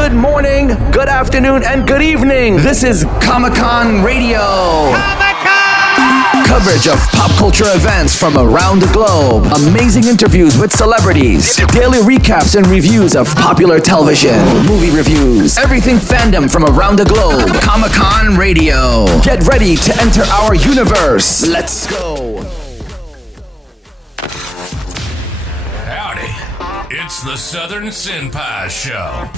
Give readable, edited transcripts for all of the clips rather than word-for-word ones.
Good morning, good afternoon, and good evening. This is Comic-Con Radio. Coverage of pop culture events from around the globe. Amazing interviews with celebrities. Daily recaps and reviews of popular television. Movie reviews. Everything fandom from around the globe. Comic-Con Radio. Get ready to enter our universe. Let's go. Howdy. It's the Southern Senpai Show,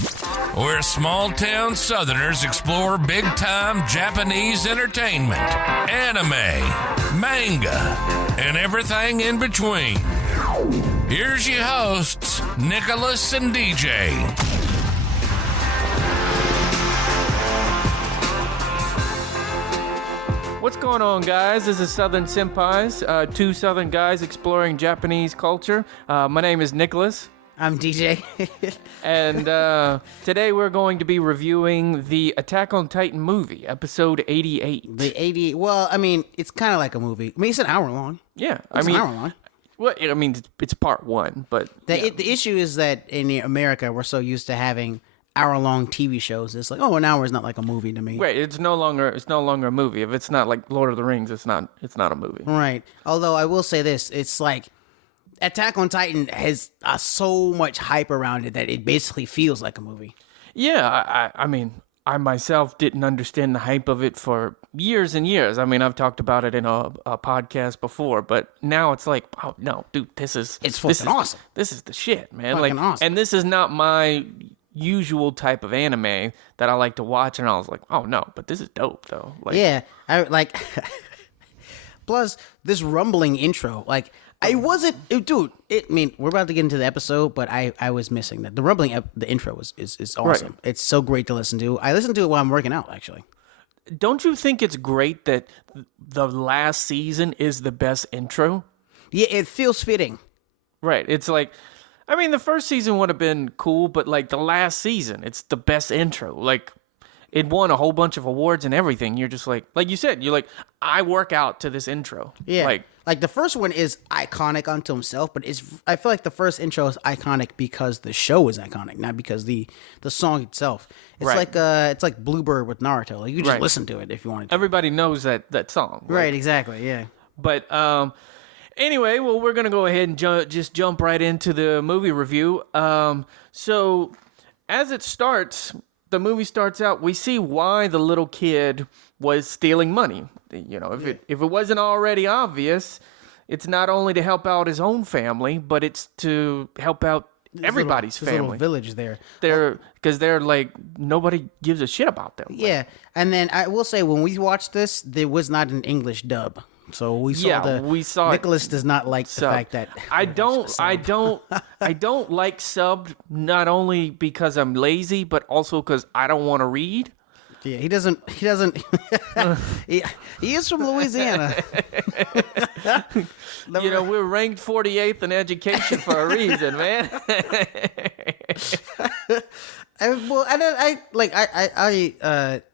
where small-town Southerners explore big-time Japanese entertainment, anime, manga, and everything in between. Here's your hosts, Nicholas and DJ. What's going on, guys? This is Southern Senpais, two Southern guys exploring Japanese culture. My name is Nicholas. I'm DJ. And today we're going to be reviewing the Attack on Titan movie, episode 88. The 88. Well, I mean, it's kind of like a movie. I mean, it's an hour long. Yeah, It's an hour long. Well, I mean, it's part one, but The issue is that in America, we're so used to having hour-long TV shows. It's like, oh, an hour is not like a movie to me. Right, it's no longer a movie. If it's not like Lord of the Rings, it's not a movie. Right. Although I will say this, it's like Attack on Titan has so much hype around it that it basically feels like a movie. Yeah, I mean, I myself didn't understand the hype of it for years and years. I mean, I've talked about it in a podcast before, but now it's like, oh no, dude, fucking awesome. This is the shit, man. Fucking awesome. And this is not my usual type of anime that I like to watch, and I was like, oh no, but this is dope though. Like, yeah, I like. Plus, this rumbling intro, like. I wasn't, dude. I mean, we're about to get into the episode, but I was missing that. The rumbling, the intro is awesome. Right. It's so great to listen to. I listen to it while I'm working out, actually. Don't you think it's great that the last season is the best intro? Yeah, it feels fitting. Right. It's like, I mean, the first season would have been cool, but like the last season, it's the best intro. Like, it won a whole bunch of awards and everything. You're just like you said, you're like, I work out to this intro. Yeah. Like the first one is iconic unto himself, but I feel like the first intro is iconic because the show is iconic, not because the song itself. It's right. It's like Bluebird with Naruto. Like you just listen to it if you want to. Everybody knows that song. Right, exactly, yeah. But anyway, well, we're gonna go ahead and just jump right into the movie review. So as it starts, the movie starts out, we see why the little kid was stealing money. You know, if it wasn't already obvious, it's not only to help out his own family, but it's to help out everybody's family. Little village there. Because they're like, nobody gives a shit about them. Yeah, and then I will say, when we watched this, there was not an English dub. So we saw Nicholas does not like the fact that I don't like subbed, not only because I'm lazy, but also because I don't want to read. Yeah, he doesn't. he is from Louisiana. You know, we're ranked 48th in education for a reason, man.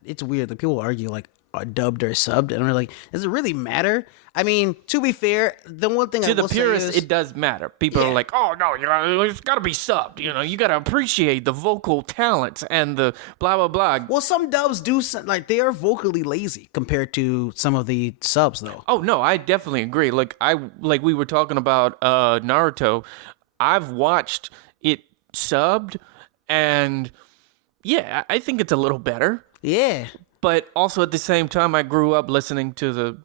It's weird that people argue like dubbed or subbed, and we're like, does it really matter? I mean, to be fair, the one thing to the purists, it does matter. People are like, oh no, you know, it's got to be subbed. You know, you got to appreciate the vocal talents and the blah blah blah. Well, some dubs do like they are vocally lazy compared to some of the subs, though. Oh no, I definitely agree. Like we were talking about Naruto. I've watched it subbed, and yeah, I think it's a little better. Yeah. But also at the same time, I grew up listening to the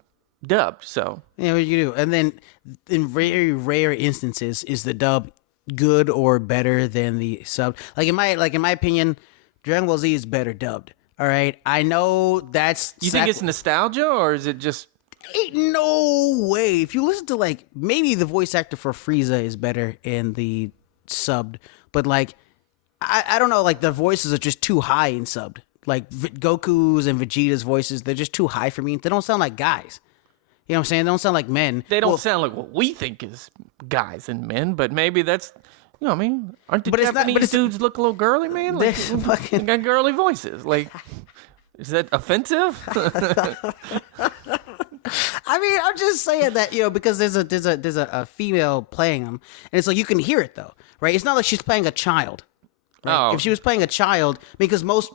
dub, so. Yeah, what you do. And then in very rare instances, is the dub good or better than the sub? Like in my opinion, Dragon Ball Z is better dubbed. All right? I know that's... You think it's nostalgia, or is it just... Ain't no way. If you listen to, like, maybe the voice actor for Frieza is better in the subbed, but, like, I don't know, like, the voices are just too high in subbed. Like, Goku's and Vegeta's voices, they're just too high for me. They don't sound like guys. You know what I'm saying? They don't sound like men. They don't sound like what we think is guys and men, but maybe that's, you know what I mean? Aren't the Japanese dudes look a little girly, man? Like, they got girly voices. Like, is that offensive? I mean, I'm just saying that, you know, because there's a female playing them, and it's like you can hear it though, right? It's not like she's playing a child. Right? Oh. If she was playing a child, because most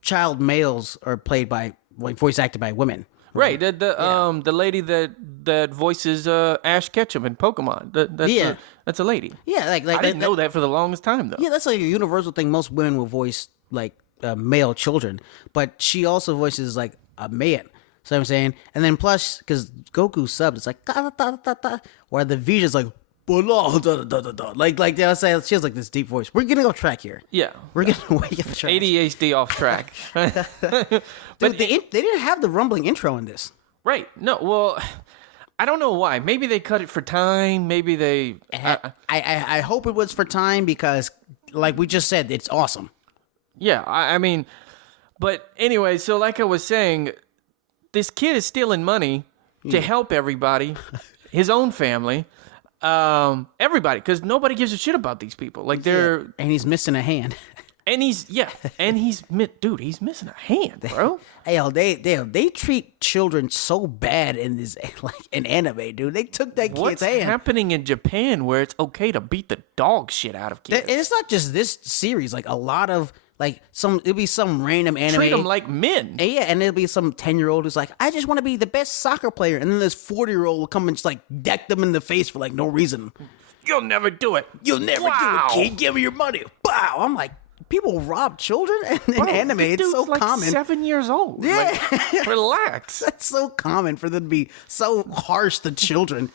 child males are played by voice acted by women. Right, the lady that voices Ash Ketchum in Pokemon. That's a lady. Yeah, like I didn't know that for the longest time though. Yeah, that's like a universal thing. Most women will voice like male children, but she also voices like a man. So I'm saying, and then plus because Goku subbed, it's like da, da, da, da, while the Vegeta's like blah, da, da, da, da. Like they was saying, she has like this deep voice. We're getting off track here. Yeah, we're getting way off track. ADHD off track. But they didn't have the rumbling intro in this. Right. No. Well, I don't know why. Maybe they cut it for time. Maybe they. I hope it was for time because, like we just said, it's awesome. Yeah. I mean, but anyway. So like I was saying, this kid is stealing money to help everybody, his own family, everybody, because nobody gives a shit about these people. Like they're and he's missing a hand. And he's missing a hand, bro. They treat children so bad in this in anime, dude. They took that kid's What's hand. happening in Japan where it's okay to beat the dog shit out of kids? And it's not just this series. Like a lot of it'll be some random anime. Treat them like men. And it'll be some 10-year-old who's like, I just want to be the best soccer player, and then this 40-year-old will come and just like deck them in the face for like no reason. You'll never do it. You'll never do it, kid. Give me your money. Wow. I'm like, people rob children in anime. It's so like common. 7 years old. Yeah. Like, relax. That's so common for them to be so harsh to children.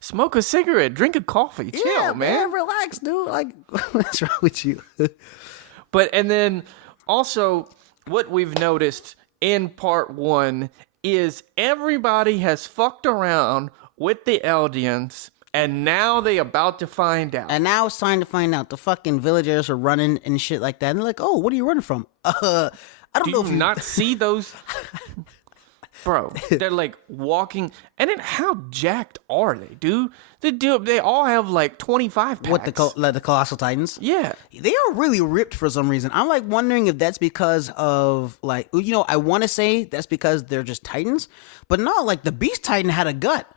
Smoke a cigarette. Drink a coffee. Chill, man. Relax, dude. Like, what's wrong with you? But, and then also, what we've noticed in part 1 is everybody has fucked around with the Eldians. And now they about to find out. And now it's time to find out. The fucking villagers are running and shit like that. And they're like, oh, what are you running from? I don't know if you not see those? Bro, they're like walking. And then how jacked are they, dude? They all have like 25 packs. What, the Colossal Titans? Yeah. They are really ripped for some reason. I'm like wondering if that's because of like, I want to say that's because they're just Titans. But no, like the Beast Titan had a gut.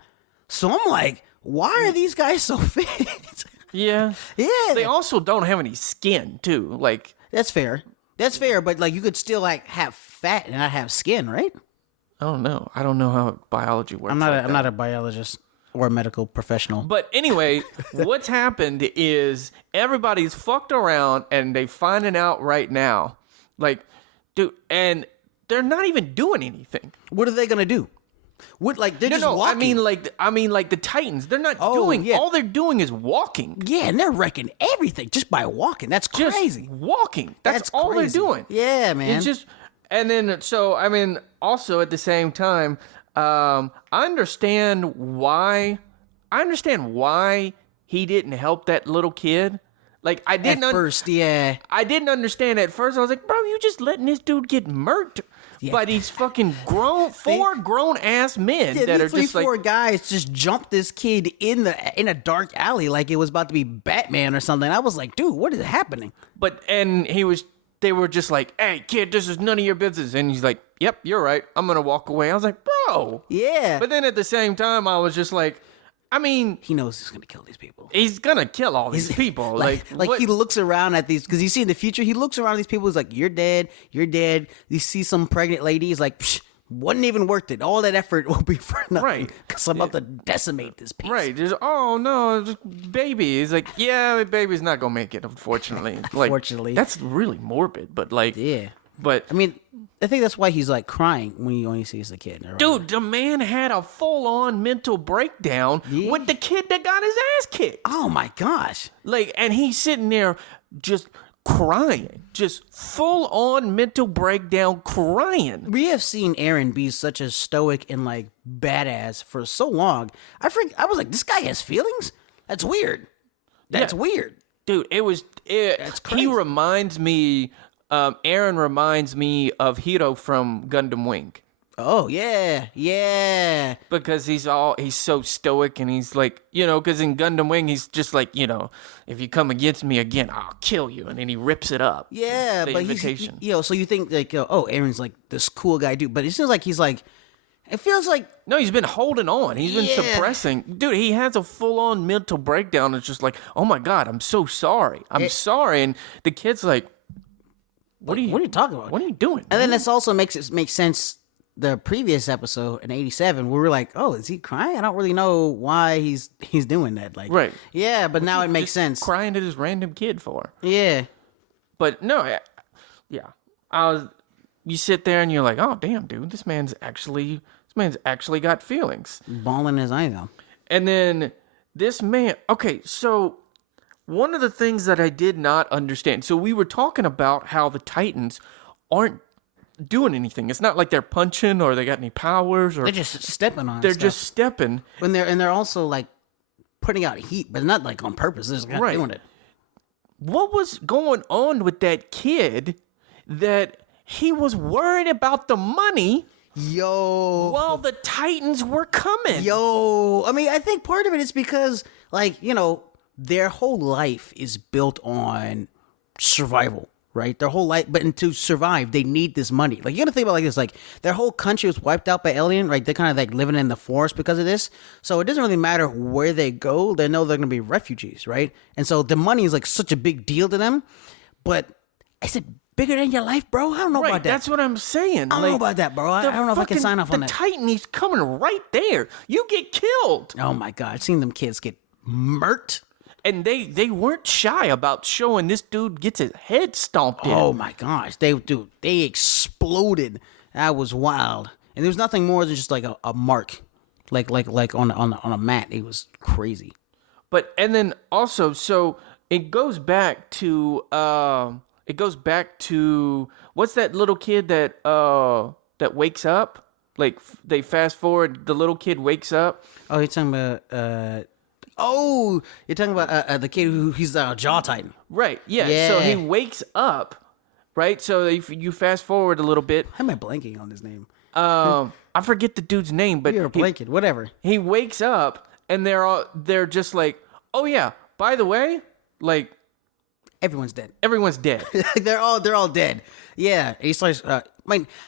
So I'm like, why are these guys so fit? Yeah. Yeah. They also don't have any skin, too. Like, that's fair. That's fair, but like you could still like have fat and not have skin, right? I don't know. I don't know how biology works. I'm not a biologist or a medical professional. But anyway, what's happened is everybody's fucked around and they finding out right now. Like, dude, and they're not even doing anything. What are they gonna do? What, like they're just walking? I mean like the Titans. They're not doing. Yeah. All they're doing is walking. Yeah, and they're wrecking everything just by walking. That's Just crazy. walking. That's all crazy. they're doing. Yeah, man. It's just, and then so I mean, also at the same time, I understand why he didn't help that little kid. Like I didn't at first, yeah. I didn't understand at first. I was like, bro, you just letting this dude get murked by these fucking four grown ass men that are just like 4 guys just jumped this kid in a dark alley like it was about to be Batman or something. I was like, dude, what is happening? They were just like, hey kid, this is none of your business. And he's like, yep, you're right. I'm gonna walk away. I was like, bro. Yeah. But then at the same time, I was just like, I mean, he knows he's gonna kill these people. He's gonna kill all these people. Like he looks around at these because you see in the future he looks around at these people. He's like, "You're dead. You're dead." You see some pregnant lady. He's like, psh, "Wasn't even worth it. All that effort will be for nothing." Right? Because I'm about to decimate this piece. Right? Just oh no, just baby. He's like, yeah, baby's not gonna make it. Unfortunately. Unfortunately, that's really morbid. But like, yeah. But I mean, I think that's why he's like crying when he only sees the kid. Dude, the man had a full-on mental breakdown with the kid that got his ass kicked. Oh my gosh! Like, and he's sitting there just crying, just full-on mental breakdown, crying. We have seen Aaron be such a stoic and like badass for so long. I was like, this guy has feelings. That's weird. That's weird, dude. That's crazy. He reminds me. Aaron reminds me of Hiro from Gundam Wing. Oh yeah. Because he's so stoic and he's like, because in Gundam Wing he's just like, if you come against me again, I'll kill you, and then he rips it up. Yeah, but invitation. So you think like, oh, Aaron's like this cool guy dude, but it seems like he's like, It feels like No, he's been holding on. He's been Yeah. suppressing. Dude, he has a full-on mental breakdown. It's just like, oh my God, I'm so sorry. I'm sorry. And the kid's like, what are you talking about? What are you doing? And then this also makes sense. The previous episode in '87, we were like, "Oh, is he crying? I don't really know why he's doing that." Like, Right. Yeah, but now it makes Just sense. Crying to this random kid for. Yeah, But no, you sit there and you're like, oh damn, dude, this man's actually got feelings. bawling his eyes out. And then this man, okay, so one of the things that I did not understand. So we were talking about how the Titans aren't doing anything. It's not like they're punching or they got any powers or They're just stepping on. they're stuff. just stepping. when they're also like putting out heat, but not like on purpose. They're just not Right. doing it. What was going on with that kid that he was worried about the money while the Titans were coming? I mean, I think part of it is because, like, their whole life is built on survival, right? Their whole life, but to survive, they need this money. Like, you gotta think about it like this, like, their whole country was wiped out by alien, right? They're kind of like living in the forest because of this. So it doesn't really matter where they go. They know they're gonna be refugees, right? And so the money is like such a big deal to them. But is it bigger than your life, bro? I don't know Right, about that. that's what I'm saying. I don't know about that, bro. I don't know if I can sign off on that. The Titan, he's coming right there. You get killed. Oh my God, I've seen them kids get murked. And they weren't shy about showing this dude gets his head stomped in. Oh my gosh, they exploded. That was wild, and there was nothing more than just like a mark, like on a mat. It was crazy. But and then also, so it goes back to what's that little kid that wakes up? Like they fast forward, the little kid wakes up. Oh, you're talking about you're talking about the kid he's a jaw titan. Right. Yeah. So Yeah. he wakes up. Right. So if you fast forward a little bit. How am I blanking on his name? I forget the dude's name, but You're blanking. Whatever. he wakes up and they're just like, oh yeah, by the way, like Everyone's dead. everyone's dead. they're all dead. Yeah. He starts.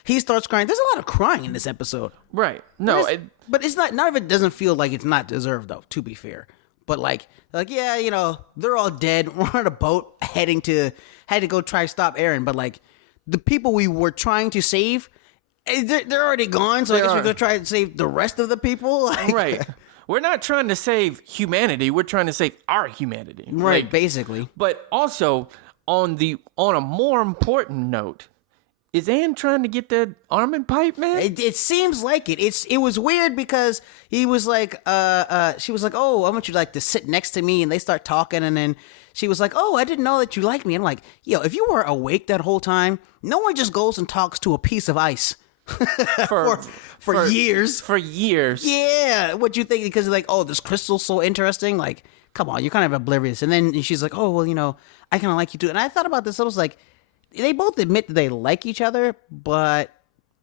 He starts crying. There's a lot of crying in this episode. Right. No. But it's not. None of it doesn't feel like it's not deserved, though. To be fair, but yeah, they're all dead. We're on a boat had to go try to stop Aaron, but like the people we were trying to save, they're already gone. So I guess we're gonna try to save the rest of the people. Like, Right. We're not trying to save humanity. We're trying to save our humanity. right. Like, Basically, but also on a more important note, is Ann trying to get that Armin pipe, man? it seems like it. It was weird because he was like, she was like, oh, I want you like to sit next to me, and they start talking, and then she was like, oh, I didn't know that you liked me. I'm like, yo, if you were awake that whole time, no one just goes and talks to a piece of ice for years. For years. Yeah, what you think? Because like, oh, this crystal's so interesting. Like, come on, you're kind of oblivious. And then she's like, oh, well, I kind of like you too. And I thought about this. I was like, they both admit that they like each other, but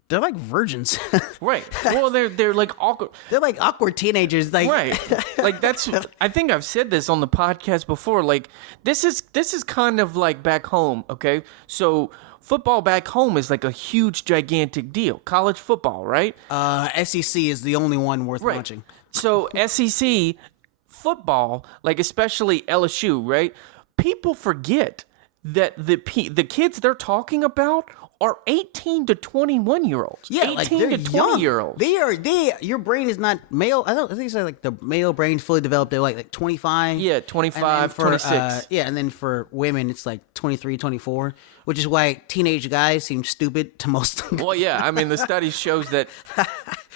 they're like virgins. Right. Well, they're like awkward. They're like awkward teenagers. Like, Right. Like that's I think I've said this on the podcast before. Like this is kind of like back home, okay? So football back home is like a huge gigantic deal. College football, right? SEC is the only one worth Right. watching. So SEC football, like especially LSU, right? People forget that the kids they're talking about are 18 to 21 year olds. Yeah, 18 like they're to 20 young. year olds. Your brain is not male. I think it's like the male brain's fully developed. They're like 25. Yeah, And 25, then for, 26. Yeah, and then for women, it's like 23, 24, which is why teenage guys seem stupid to most. Well, yeah, I mean the study shows that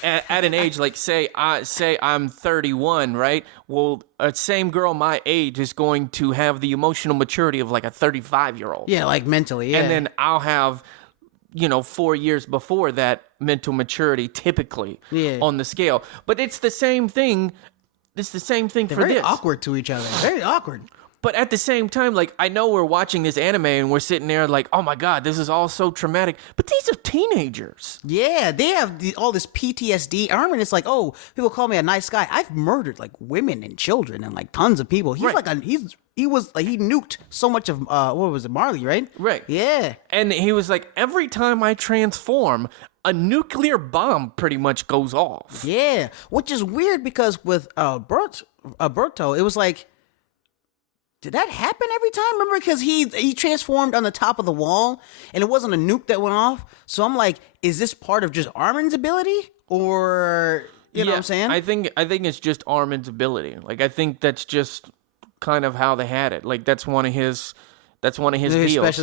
at an age like say I'm 31, right? Well, a same girl my age is going to have the emotional maturity of like a 35-year-old. Yeah, like mentally. Yeah, And then I'll have 4 years before that mental maturity typically on the scale. But it's the same thing. It's the same thing they're for very this. awkward to each other. Very awkward. But at the same time, like, I know we're watching this anime and we're sitting there like, oh my God, this is all so traumatic. But these are teenagers. Yeah, they have all this PTSD. Armin is like, oh, people call me a nice guy. I've murdered like women and children and like tons of people. He's Right. like he nuked so much of what was it, Marley, right? Right. Yeah. And he was like, every time I transform, a nuclear bomb pretty much goes off. Yeah, which is weird because with Berto, it was like, did that happen every time? Remember, because he transformed on the top of the wall, and it wasn't a nuke that went off. So I'm like, is this part of just Armin's ability, or you know what I'm saying? I think it's just Armin's ability. Like, I think that's just kind of how they had it. Like, that's one of his deals,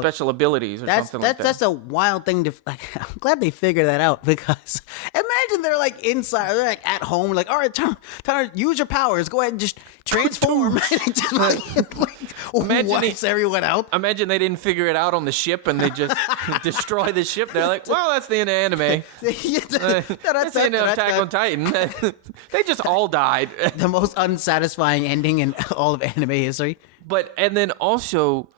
special abilities or something like that. That's a wild thing to. Like, I'm glad they figured that out, because imagine they're like inside, they're like at home, like, all right, time to use your powers. Go ahead and just transform. And just wipes everyone out. Imagine they didn't figure it out on the ship and they just destroy the ship. They're like, well, that's the end of anime. That's the end of Attack on Titan. They just all died. The most unsatisfying ending in all of anime history. But, and then also,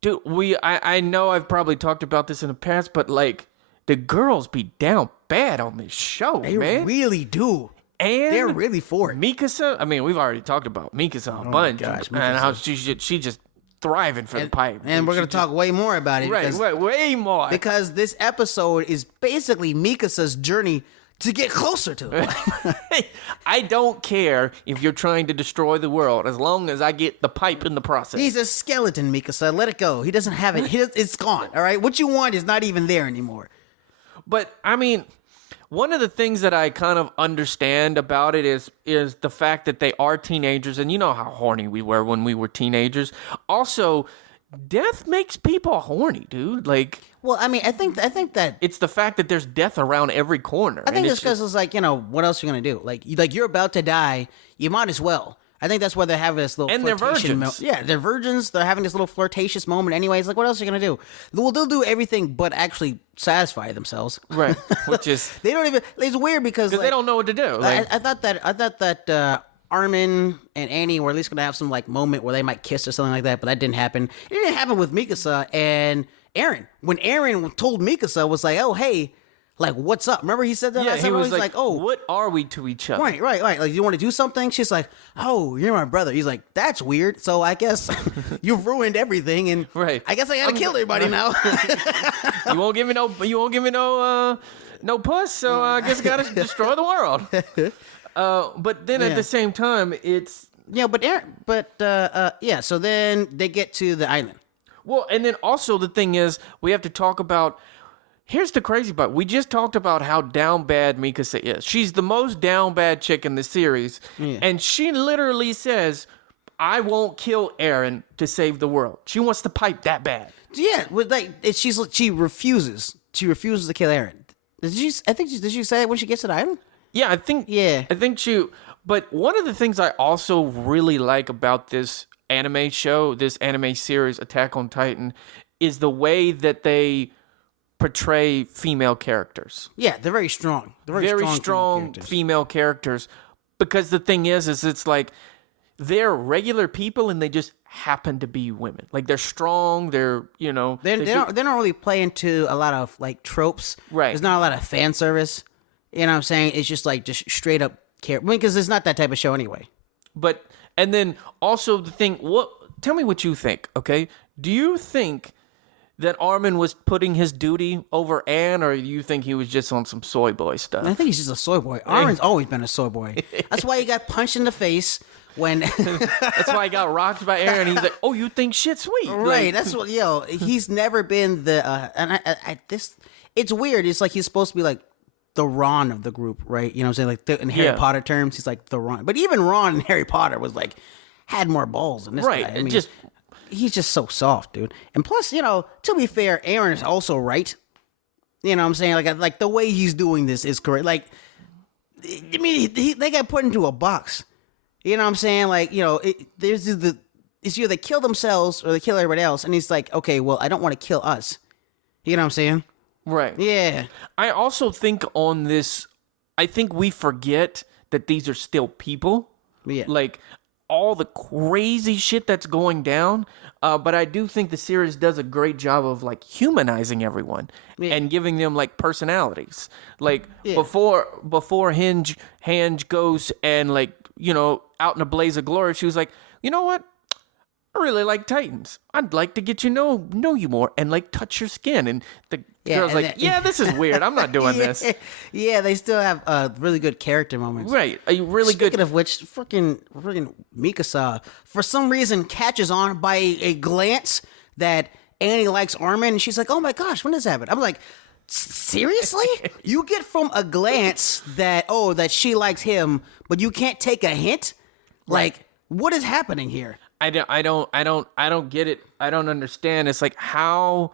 dude, I know I've probably talked about this in the past, but like, the girls be down bad on this show, man. They really do. And they're really for it. Mikasa, I mean, we've already talked about Mikasa a bunch. Gosh, and how she just thriving for the pipe. And we're going to talk way more about it. Right, way more. Because this episode is basically Mikasa's journey to get closer to the pipe. I don't care if you're trying to destroy the world, as long as I get the pipe in the process. He's a skeleton, Mikasa. Let it go. He doesn't have it. It's gone, all right? What you want is not even there anymore. But, I mean, one of the things that I kind of understand about it is the fact that they are teenagers, and you know how horny we were when we were teenagers. Also, death makes people horny, dude. Like, well, I mean, I think that it's the fact that there's death around every corner. I think it's because it's like, you know, what else are you gonna do? Like you're about to die, you might as well. I think that's why they're having this little and they're flirtation virgins. Yeah, they're virgins. They're having this little flirtatious moment. Anyways, like, what else are you gonna do? Well, they'll do everything but actually satisfy themselves. Right, which is they don't even. It's weird because they don't know what to do. Like, I thought that Armin and Annie were at least gonna have some like moment where they might kiss or something like that, but that didn't happen. It didn't happen with Mikasa and Eren. When Eren told Mikasa, was like, "Oh, hey, like, what's up?" Remember he said that? yeah, he was like, "Oh, what are we to each other?" Right. Like, you want to do something? She's like, "Oh, you're my brother." He's like, "That's weird." So I guess you've ruined everything, and right. I guess I gotta kill everybody now. You won't give me no puss. So I guess I gotta destroy the world. But then at the same time, it's yeah. So then they get to the island. Well, and then also the thing is, we have to talk about. Here's the crazy part. We just talked about how down bad Mikasa is. She's the most down bad chick in the series, and she literally says, "I won't kill Eren to save the world." She wants to pipe that bad. Yeah, she refuses. She refuses to kill Eren. Did she say it when she gets to the island? Yeah, I think. Yeah, I think she. But one of the things I also really like about this anime show, this anime series, Attack on Titan, is the way that they portray female characters. Yeah, they're very strong. They're very strong female characters. Because the thing is it's like they're regular people and they just happen to be women. Like they're strong. They're they don't really play into a lot of like tropes. Right. There's not a lot of fan service. You know what I'm saying? It's just like straight up care. I mean, because it's not that type of show anyway. But and then also the thing. Tell me what you think. Okay, do you think that Armin was putting his duty over Anne, or do you think he was just on some soy boy stuff? I think he's just a soy boy. Armin's always been a soy boy. That's why he got punched in the face when. That's why he got rocked by Eren. He's like, "Oh, you think shit's sweet?" Right. Like, that's what. He's never been the. And this. It's weird. It's like he's supposed to be like the Ron of the group, right? You know what I'm saying? Like in Harry Potter terms, he's like the Ron. But even Ron in Harry Potter was like had more balls than this guy. I mean, he's just so soft, dude. And plus, to be fair, Eren is also right. You know what I'm saying? Like the way he's doing this is correct. Like, I mean, they got put into a box. You know what I'm saying? Like, it's either they kill themselves or they kill everybody else. And he's like, okay, well, I don't want to kill us. You know what I'm saying? Right. Yeah. I also think on this, I think we forget that these are still people. Yeah. Like, all the crazy shit that's going down, but I do think the series does a great job of like humanizing everyone and giving them like personalities. Like before Hange goes and like out in a blaze of glory, she was like, you know what? I really like Titans. I'd like to get know you more and like touch your skin. And the girl's like, yeah, this is weird. I'm not doing this. Yeah, they still have really good character moments. Right. A really Speaking good. of which, freaking Mikasa, for some reason, catches on by a glance that Annie likes Armin, and she's like, oh my gosh, when does this happen? I'm like, seriously? You get from a glance that she likes him, but you can't take a hint? Like, what is happening here? I don't get it. I don't understand. It's like, how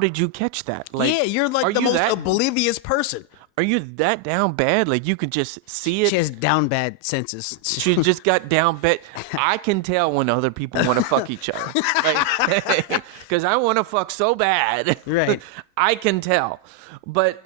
did you catch that? Like, Yeah, you're like the most oblivious person. Are you that down bad? Like, you can just see it. She has down bad senses. She just got down bad. I can tell when other people want to fuck each other. Because I want to fuck so bad. Right. I can tell. But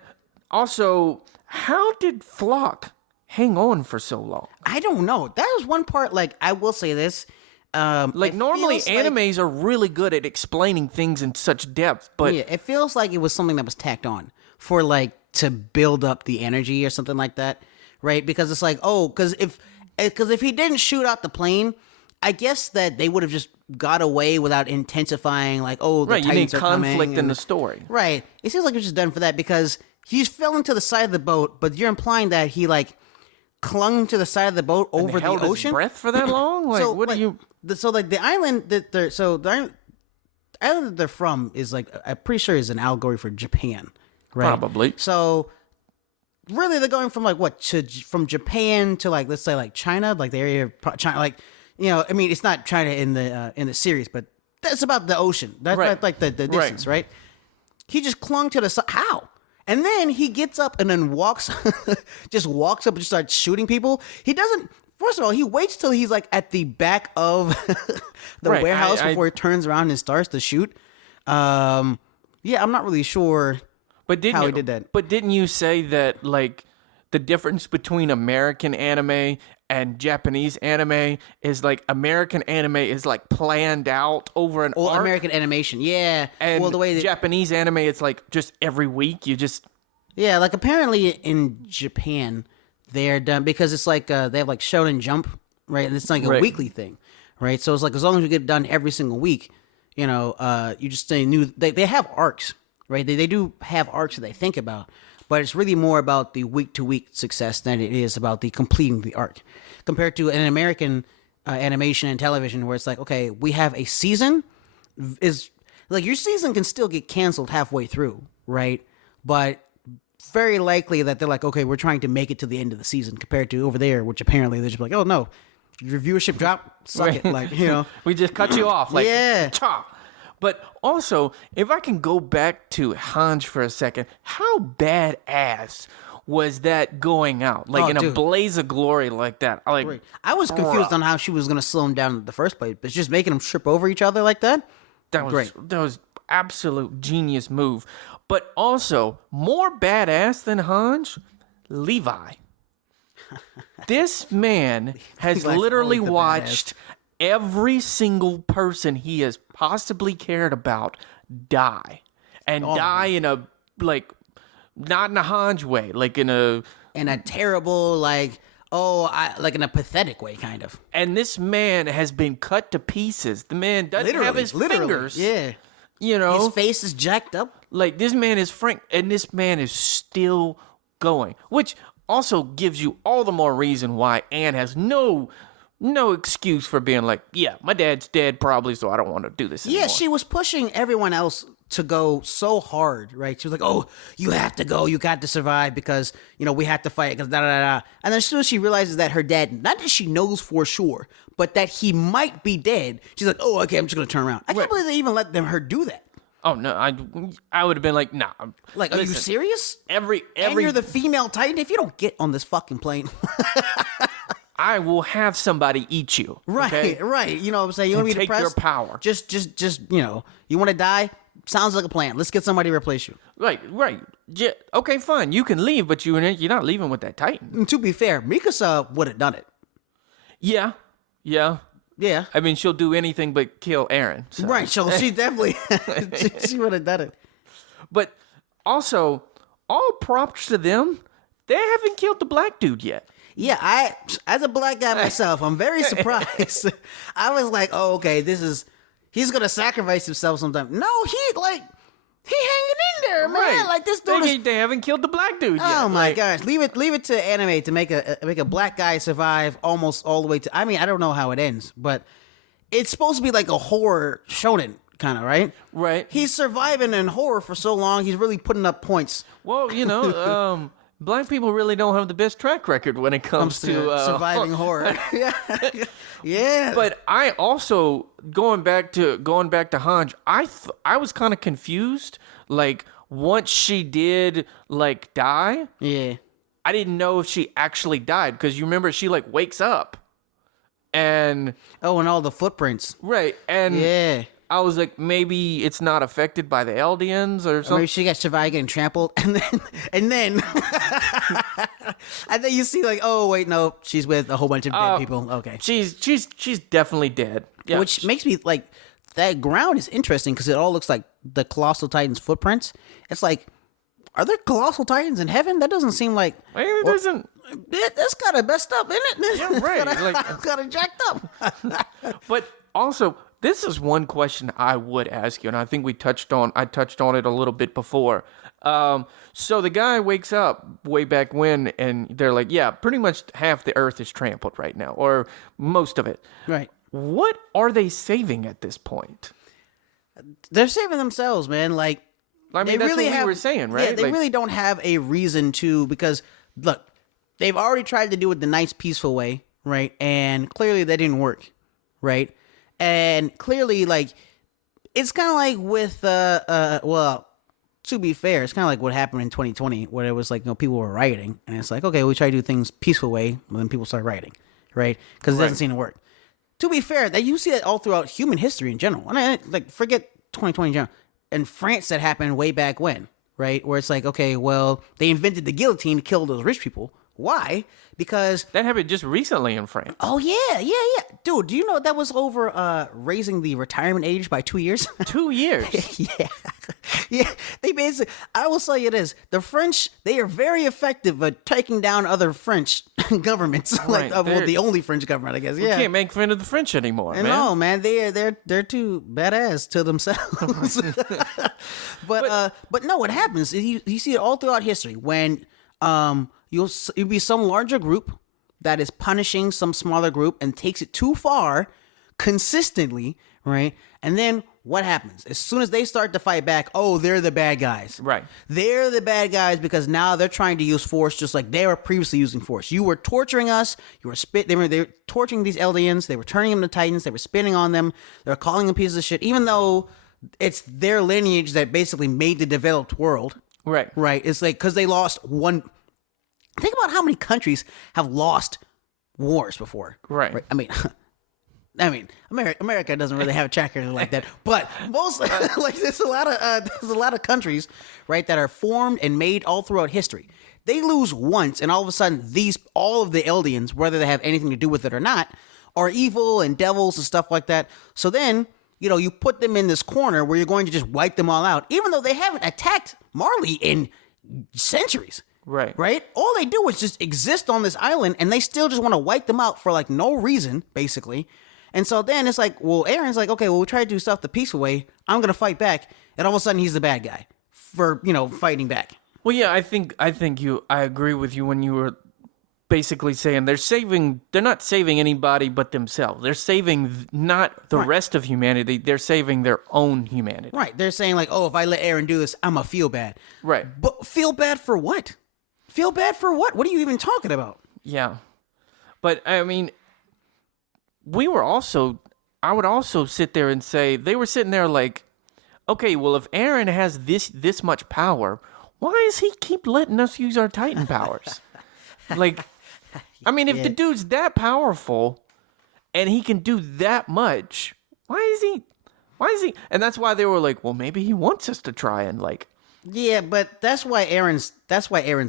also, how did Flock hang on for so long? I don't know. That was one part, like, I will say this. Normally feels like- animes are really good at explaining things in such depth, but Yeah, it feels like it was something that was tacked on for, like, to build up the energy or something like that, right? Because it's like, because if he didn't shoot out the plane, I guess that they would have just got away without intensifying, like, the right, you need Titans are coming. conflict in the story. Right. It seems like it was just done for that because he's fell into the side of the boat, but you're implying that he, like, clung to the side of the boat over the held ocean. his breath for that long? Like, what like, do you? The island that they're the island that they're from is like, I'm pretty sure is an allegory for Japan, right? Probably. So really, they're going from like from Japan to, like, let's say, like, China, like the area of China, like, I mean, it's not China in the series, but that's about the ocean. That's Right. like the distance, right? He just clung to the side. How? And then he gets up and then just walks up and just starts shooting people. He doesn't. First of all, he waits till he's like at the back of the Right, warehouse before he turns around and starts to shoot. Yeah, I'm not really sure how he did that. But didn't you say that, like, the difference between American anime and Japanese anime is, like, American anime is, like, planned out over an arc? American animation, yeah. And well, the way Japanese anime, it's like just every week you just. Yeah, like, apparently in Japan they're done because it's like they have like Shonen Jump, right? And it's like a Right. weekly thing, right? So it's like as long as you get it done every single week, you just stay new. They have arcs, right? They do have arcs that they think about, but it's really more about the week to week success than it is about the completing the arc. Compared to an American animation and television, where it's like, okay, we have a season, is like your season can still get canceled halfway through, right? But very likely that they're like, okay, we're trying to make it to the end of the season, compared to over there, which apparently they're just like, oh no, your viewership drop, suck it, like, We just cut you off, like, Yeah. chop. But also, if I can go back to Hanj for a second, how badass was that going out? Like, in a dude. blaze of glory like that. Like, I was confused on how she was going to slow him down in the first place, but just making them trip over each other like that. that was great. That was absolute genius move. But also, more badass than Hanj, Levi. This man has Levi's literally always the watched every single person he has possibly cared about die. And die in a, like, not in a Hanj way, like in a... In a terrible, like in a pathetic way, kind of. And this man has been cut to pieces. The man doesn't have his fingers. Yeah. You know? His face is jacked up. Like, this man is frank, and this man is still going, which also gives you all the more reason why Anne has no excuse for being like, yeah, my dad's dead probably, so I don't want to do this anymore. Yeah, she was pushing everyone else to go so hard, right? She was like, oh, you have to go. You got to survive because, we have to fight because da-da-da-da. And then as soon as she realizes that her dad, not that she knows for sure, but that he might be dead, she's like, oh, okay, I'm just going to turn around. I can't believe they even let her do that. Oh, no, I would have been like, nah. Like, are you serious? Every And you're the female Titan? If you don't get on this fucking plane. I will have somebody eat you. Right, okay? right. You know what I'm saying? You want to be Take your depressed? power. Just, you want to die? Sounds like a plan. Let's get somebody to replace you. Right. Okay, fine. You can leave, but you're not leaving with that Titan. And to be fair, Mikasa would have done it. Yeah. Yeah. I mean, she'll do anything but kill Eren. So. Right, so she definitely, she would have done it. But also, all props to them. They haven't killed the black dude yet. Yeah, as a black guy myself, I'm very surprised. I was like, oh, okay, he's gonna sacrifice himself sometime. No, he hanging in there, man. Right. Like this dude They haven't killed the black dude yet. Oh my Like, gosh! Leave it to anime to make a black guy survive almost all the way to. I mean, I don't know how it ends, but it's supposed to be like a horror shonen kind of, right? Right. He's surviving in horror for so long. He's really putting up points. Well, black people really don't have the best track record when it comes to surviving horror. Yeah, yeah. But I also going back to Hanj, I was kind of confused. Like once she did like die, yeah. I didn't know if she actually died because you remember she like wakes up, and and all the footprints. right, and Yeah. I was like, maybe it's not affected by the Eldians or something. Maybe she got survived getting trampled, and then you see like, oh wait, no, she's with a whole bunch of dead people. Okay, She's definitely dead. Yeah. which makes me like that ground is interesting because it all looks like the Colossal Titan's footprints. It's like, are there Colossal Titans in heaven? That doesn't seem like. It doesn't. That's kind of messed up, isn't it? Yeah, right. Kind of jacked up. But also, this is one question I would ask you, and I think I touched on it a little bit before. So the guy wakes up way back when, and they're like, yeah, pretty much half the earth is trampled right now, or most of it. Right. What are they saving at this point? They're saving themselves, man. Like, I mean, they that's really what we have, were saying, right? Yeah, they Like- really don't have a reason to, because look, they've already tried to do it the nice, peaceful way, right? And clearly that didn't work, right? And clearly, like, it's kind of like with, well, to be fair, it's kind of like what happened in 2020, where it was like, people were rioting, and it's like, okay, we try to do things peaceful way, and then people start rioting, right? Because it doesn't seem to work. To be fair, that you see that all throughout human history in general. And I, like, forget 2020 in general. In France, that happened way back when, right? Where it's like, okay, well, they invented the guillotine to kill those rich people. Why? Because That happened just recently in France. oh yeah, dude. Do you know that was over raising the retirement age by 2 years? 2 years. Yeah. They basically. I will say it is the French. They are very effective at taking down other French governments. Right, The only French government, I guess. Yeah. Can't make fun of the French anymore, man. No, man, they're too badass to themselves. but no, what happens is you see it all throughout history when you'll be some larger group that is punishing some smaller group and takes it too far consistently, right? And then what happens? As soon as they start to fight back, oh, they're the bad guys. Right. They're the bad guys because now they're trying to use force just like they were previously using force. You were torturing us. You were they were torturing these Eldians. They were turning them to Titans. They were spitting on them. They were calling them pieces of shit, even though it's their lineage that basically made the developed world. Right. Right. It's like because they lost one. Think about how many countries have lost wars before. Right. I mean, America doesn't really have a track record like that, but most like there's a lot of countries, right, that are formed and made all throughout history. They lose once, and all of a sudden, all of the Eldians, whether they have anything to do with it or not, are evil and devils and stuff like that. So then, you put them in this corner where you're going to just wipe them all out, even though they haven't attacked Marley in centuries. Right. Right? All they do is just exist on this island, and they still just want to wipe them out for like no reason, basically. And so then it's like, well, Aaron's like, okay, well, we try to do stuff the peaceful way. I'm going to fight back. And all of a sudden, he's the bad guy for, fighting back. Well, yeah, I agree with you when you were basically saying they're not saving anybody but themselves. They're saving not the rest of humanity. They're saving their own humanity. Right. They're saying like, oh, if I let Aaron do this, I'm going to feel bad. Right. But feel bad for what? Feel bad for what? What are you even talking about? Yeah. But, I mean, I would also sit there and say, they were sitting there like, okay, well, if Aaron has this much power, why does he keep letting us use our Titan powers? Like, I mean, if the dude's that powerful and he can do that much, why is he? And that's why they were like, well, maybe he wants us to try and like. Yeah, but that's why Aaron's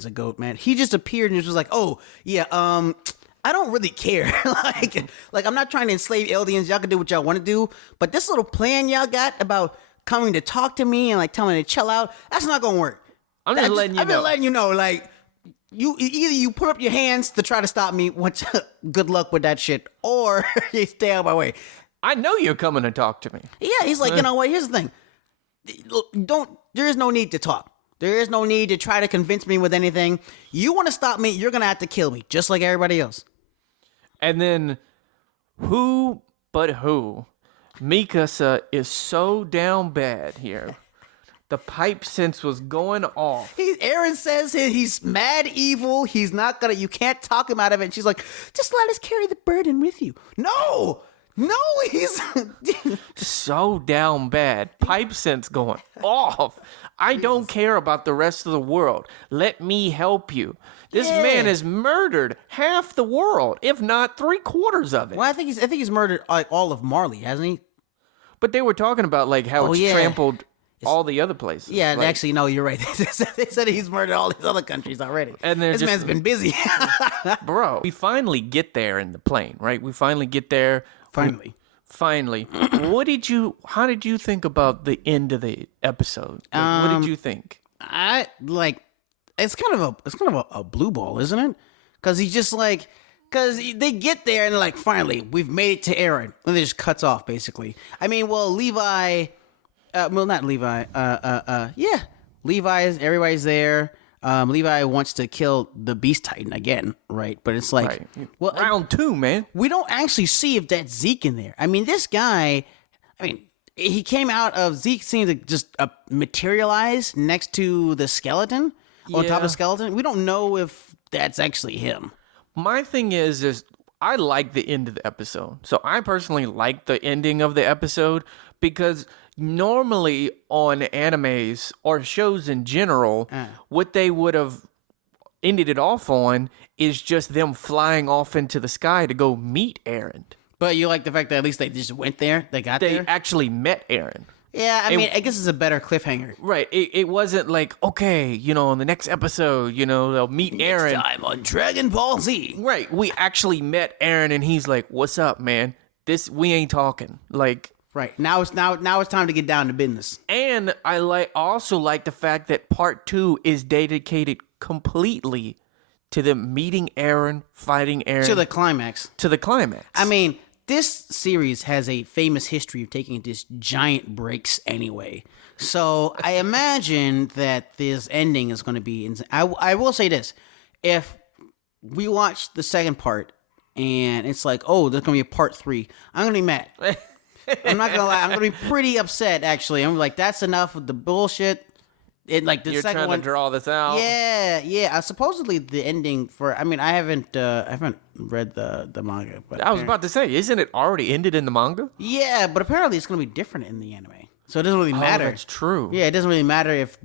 a goat, man. He just appeared and was like, oh, yeah, I don't really care. like I'm not trying to enslave Eldians. Y'all can do what y'all want to do. But this little plan y'all got about coming to talk to me and like telling me to chill out, that's not gonna work. I'm just letting you know. I've been letting you know, like, either you put up your hands to try to stop me, which good luck with that shit, or you stay out of my way. I know you're coming to talk to me. Yeah, he's like, you know what? Here's the thing. There is no need to talk. There is no need to try to convince me with anything. You want to stop me, you're going to have to kill me, just like everybody else. And then, who but who? Mikasa is so down bad here. The pipe sense was going off. Aaron says he's mad evil. He's not going to, you can't talk him out of it. And she's like, just let us carry the burden with you. No, he's So down bad. Pipe sense going off. I don't care about the rest of the world. Let me help you. This man has murdered half the world, if not 3/4 of it. Well, I think he's murdered like all of Marley, hasn't he? But they were talking about like how it's trampled all the other places. Yeah, like, actually, no, you're right. They said he's murdered all these other countries already. And this man's been busy. Bro, we finally get there in the plane, right? We finally get there. Finally. How did you think about the end of the episode? What did you think? It's kind of a blue ball, isn't it? Because he's just like, because they get there and they're like, finally, we've made it to Aaron. And it just cuts off, basically. I mean, well, Levi, not Levi, Levi's, everybody's there. Levi wants to kill the Beast Titan again, right? But it's like, well, round 2, man. We don't actually see if that's Zeke in there. I mean, this guy, he came out of, Zeke seemed to just materialize next to the skeleton, on top of the skeleton. We don't know if that's actually him. My thing is I like the end of the episode. So I personally like the ending of the episode because normally on animes or shows in general, what they would have ended it off on is just them flying off into the sky to go meet Aaron. But you like the fact that at least they just went there? They actually met Aaron. Yeah, I mean, I guess it's a better cliffhanger. Right. It wasn't like, okay, in the next episode, they'll meet Aaron. Next time on Dragon Ball Z. Right. We actually met Aaron and he's like, what's up, man? We ain't talking. Like... Right. Now it's time to get down to business. And I also like the fact that part 2 is dedicated completely to them meeting Aaron, fighting Aaron. To the climax. I mean, this series has a famous history of taking these giant breaks anyway. So I imagine that this ending is going to be insane. I will say this. If we watch the second part and it's like, oh, there's going to be a part 3, I'm going to be mad. I'm not gonna lie. I'm gonna be pretty upset. Actually, I'm like, that's enough of the bullshit. The You're second trying one, to draw this out. Yeah. Supposedly the ending for. I mean, I haven't read the manga. But I was about to say, isn't it already ended in the manga? Yeah, but apparently it's gonna be different in the anime. So it doesn't really matter. That's true. Yeah, it doesn't really matter if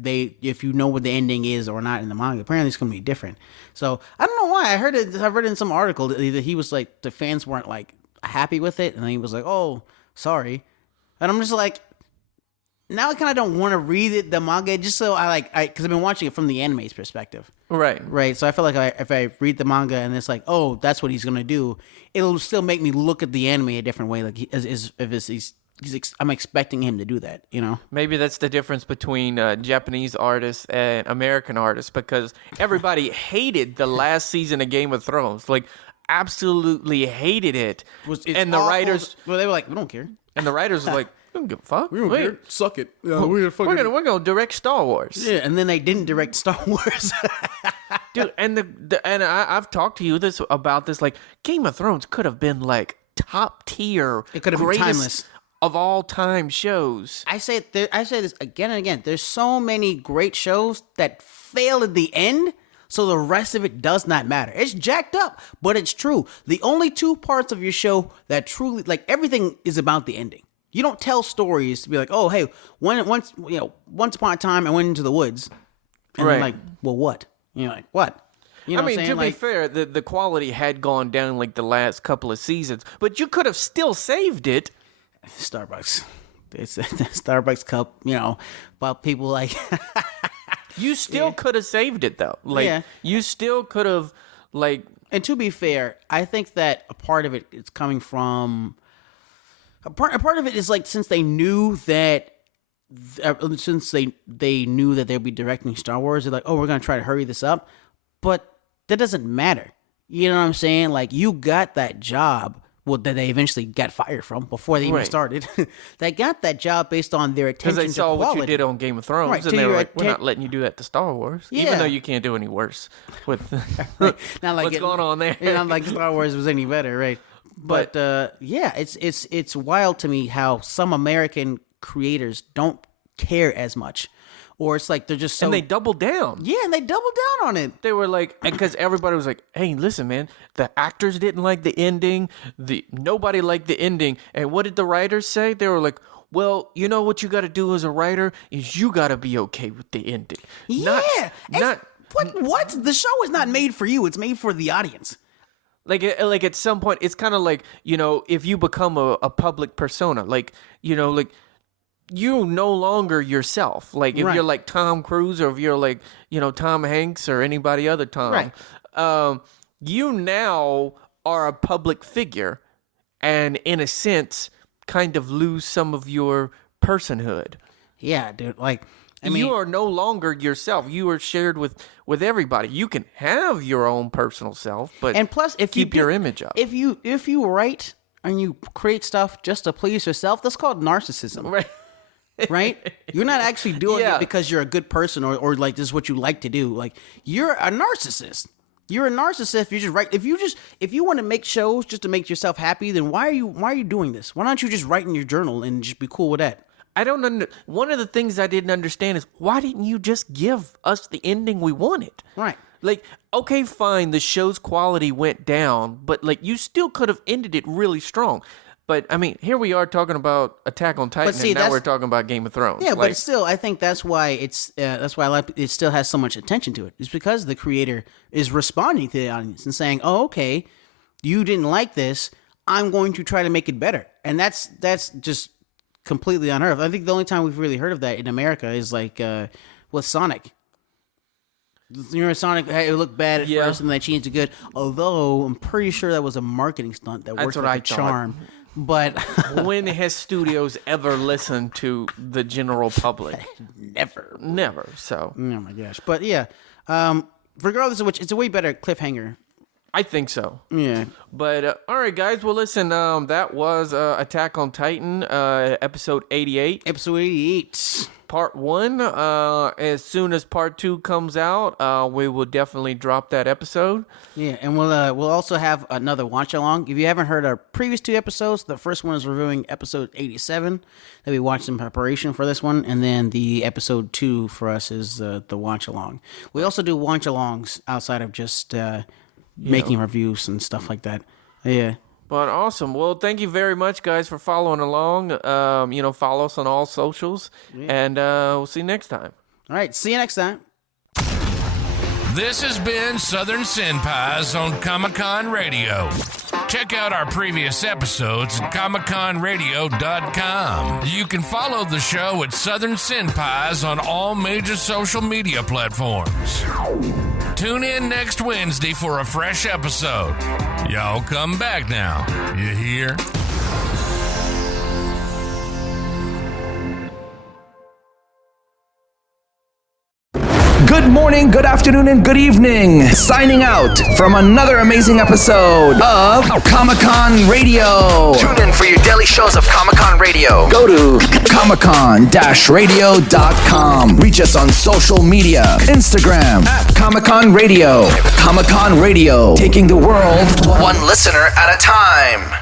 you know what the ending is or not in the manga. Apparently it's gonna be different. So I don't know why. I read in some article that he was like the fans weren't like happy with it, and then he was like, oh. Sorry. And I'm just like, now I kind of don't want to read the manga just so because I've been watching it from the anime's perspective. Right. So I feel like if I read the manga and it's like, oh, that's what he's going to do, it'll still make me look at the anime a different way. Like, I'm expecting him to do that, Maybe that's the difference between Japanese artists and American artists because everybody hated the last season of Game of Thrones. Like, absolutely hated it. And the writers... Well, they were like, we don't care. And the writers were like, we don't give a fuck. We don't care. Suck it. We're gonna direct Star Wars. Yeah, and then they didn't direct Star Wars. Dude, and I've talked to you about this. Like, Game of Thrones could have been like top tier. It could have been timeless of all time shows. I say this again and again. There's so many great shows that fail at the end. So the rest of it does not matter. It's jacked up, but it's true. The only 2 parts of your show that truly, like, everything is about the ending. You don't tell stories to be like, oh, hey, once upon a time I went into the woods, and right. They're like, well, what? You're like, what? You know I mean, to be fair, the quality had gone down like the last couple of seasons, but you could have still saved it. Starbucks, it's the Starbucks cup, about people like. You still could have saved it, though. Like, you still could have, like... And to be fair, I think that a part of it is coming from... A part of it is, like, since they knew that... Since they knew that they'd be directing Star Wars, they're like, oh, we're going to try to hurry this up. but that doesn't matter. You know what I'm saying? Like, you got that job. Well, that they eventually got fired from before they even started. They got that job based on their attention to Because they saw quality. what you did on Game of Thrones, Right, and they were like, we're not letting you do that to Star Wars. Yeah. Even though you can't do any worse with Not like what's going on there. Not like Star Wars was any better, right? But yeah, it's wild to me how some American creators don't care as much. Or it's like they're just so... And they doubled down. Yeah, and they doubled down on it. They were like, because everybody was like, hey, listen, man, the actors didn't like the ending. Nobody liked the ending. And what did the writers say? They were like, well, you know what you got to do as a writer is you got to be okay with the ending. Yeah. What? The show is not made for you. It's made for the audience. Like at some point, it's kind of like, if you become a public persona, like, you no longer yourself. Like if you're like Tom Cruise or if you're like, Tom Hanks or anybody other Tom, you now are a public figure and in a sense kind of lose some of your personhood. Yeah, dude. Like, I mean, you are no longer yourself. You are shared with everybody. You can have your own personal self, but and plus, if keep your image up. If you write and you create stuff just to please yourself, that's called narcissism. Right. Right? You're not actually doing it because you're a good person or like this is what you like to do. Like, you're a narcissist. You're a narcissist. You just write. If you want to make shows just to make yourself happy, then why are you doing this? Why don't you just write in your journal and just be cool with that? I don't one of the things I didn't understand is why didn't you just give us the ending we wanted? Right. Like, okay, fine, the show's quality went down, but like you still could have ended it really strong. But I mean, here we are talking about Attack on Titan, and now we're talking about Game of Thrones. Yeah, but still, I think that's why it still has so much attention to it. It's because the creator is responding to the audience and saying, "Oh, okay, you didn't like this. I'm going to try to make it better." And that's just completely unheard of. I think the only time we've really heard of that in America is like with Sonic. Sonic, hey, it looked bad at first, and they changed it good. Although I'm pretty sure that was a marketing stunt that worked like a charm. But when has studios ever listened to the general public? Never. So, oh my gosh. But yeah, regardless of which, it's a way better cliffhanger. I think so. Yeah. But all right, guys. Well, listen. That was Attack on Titan, episode 88. Episode 88. Part 1. As soon as part 2 comes out, we will definitely drop that episode. Yeah, and we'll also have another watch along. If you haven't heard our previous 2 episodes, the first one is reviewing episode 87 that we watched in preparation for this one, and then the episode 2 for us is the watch along. We also do watch alongs outside of just making reviews and stuff like that. Yeah. But awesome. Well, thank you very much, guys, for following along. Follow us on all socials, and we'll see you next time. All right, see you next time. This has been Southern Senpais on Comic-Con Radio. Check out our previous episodes at ComicConRadio.com. You can follow the show at Southern Senpais on all major social media platforms. Tune in next Wednesday for a fresh episode. Y'all come back now. You hear? Good morning, good afternoon, and good evening. Signing out from another amazing episode of Comic-Con Radio. Tune in for your daily shows of Comic-Con Radio. Go to comiccon-radio.com. Reach us on social media. Instagram at Comic-Con Radio. Comic-Con Radio, taking the world one listener at a time.